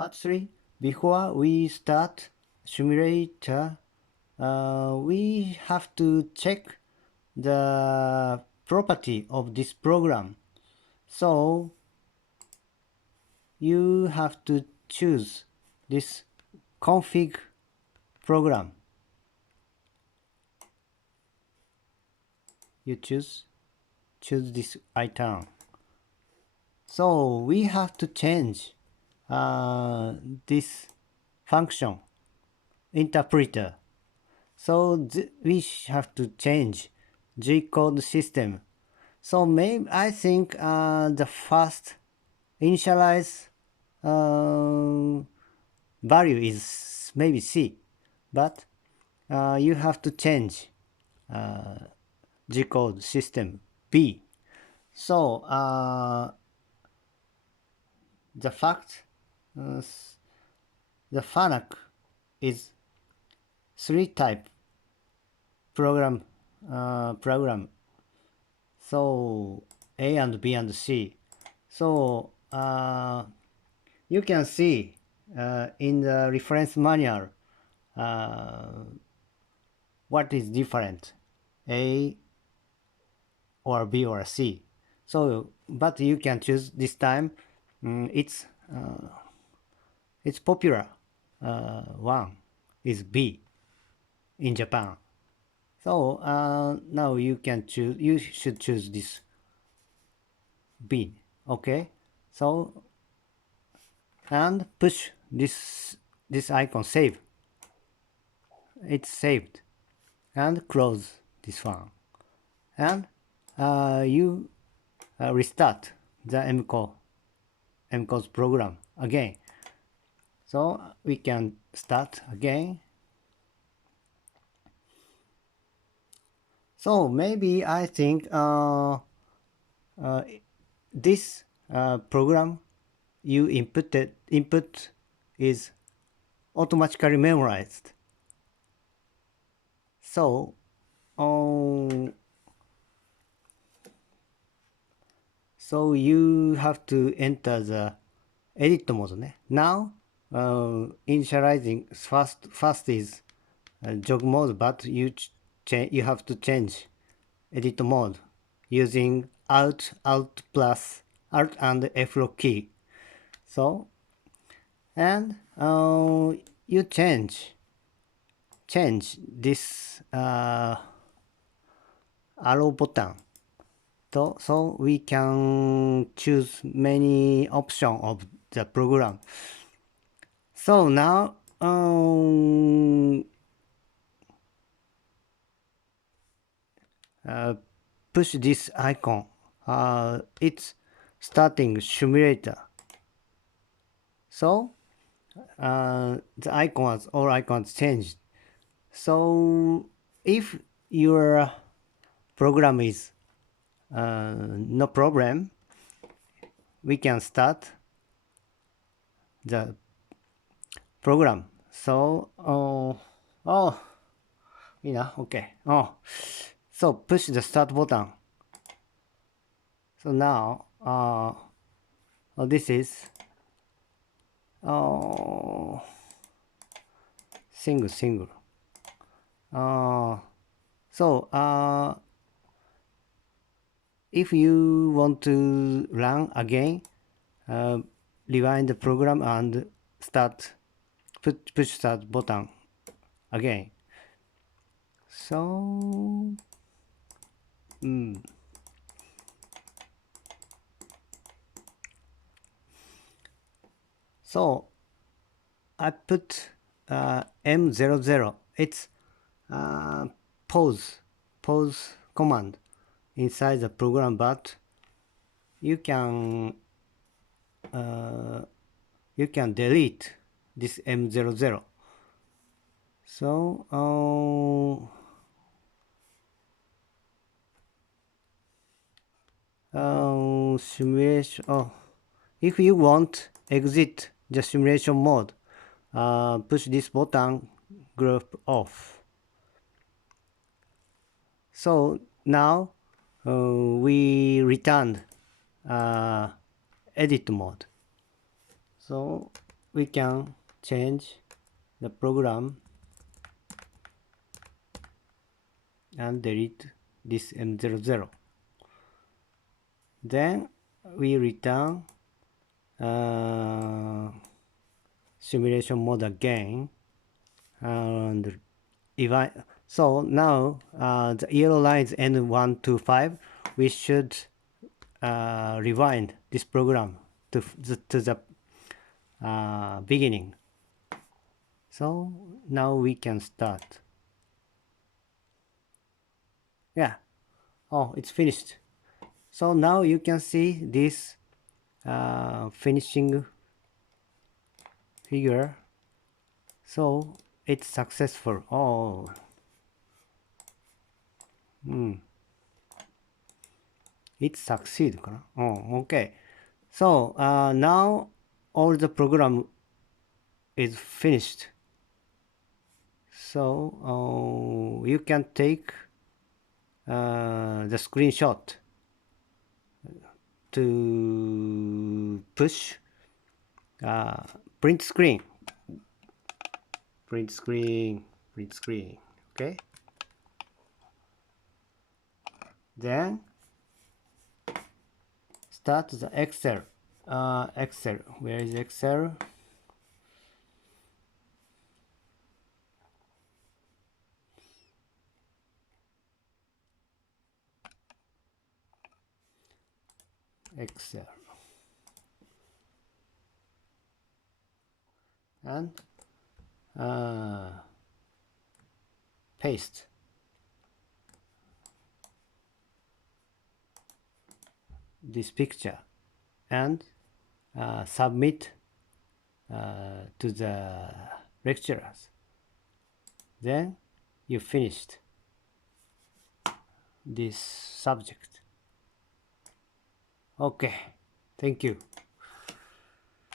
Part 3. Before we start simulator, we have to check the property of this program. So you have to choose this config program. You choose this item. So we have to change this function interpreter. So we have to change G-code system. So maybe I think the first initialize value is maybe C, but you have to change G-code system B. So the fact the FANUC is 3 type program. So A and B and C. So you can see in the reference manual what is different, A or B or C. So but you can choose this time. It's popular one is B in Japan. So now you can choose. You should choose this B. Okay. So and push this icon save. It's saved, and close this one, and you restart the EMCO'S program again. So we can start again. So maybe I think this program you input is automatically memorized. So so you have to enter the edit mode. Now initializing first is jog mode, but you have to change edit mode using Alt and F key. So and you change this arrow button. So we can choose many options of the program. So now push this icon. It's starting simulator. So the icons, all icons changed. So if your program is no problem, we can start the program. So okay. So push the start button. So now this is single. So if you want to run again, rewind the program and push start button again. So so I put M00. It's pause command inside the program, but you can delete this M00. So simulation. If you want exit the simulation mode, push this button, group off. So now we returned edit mode. So we can change the program and delete this M00. Then we return simulation mode again, and so now the yellow lines N1 to 5, we should rewind this program to the beginning. So now we can start. Yeah. Oh, it's finished. So now you can see this finishing figure. So it's successful. Oh, it succeeded. Oh, okay. So now all the program is finished. So you can take the screenshot to push print screen, print screen, print screen. Okay. Then start the Excel. Excel. Where is Excel? Excel. And paste this picture and submit to the lecturers. Then you finished this subject. Okay, thank you.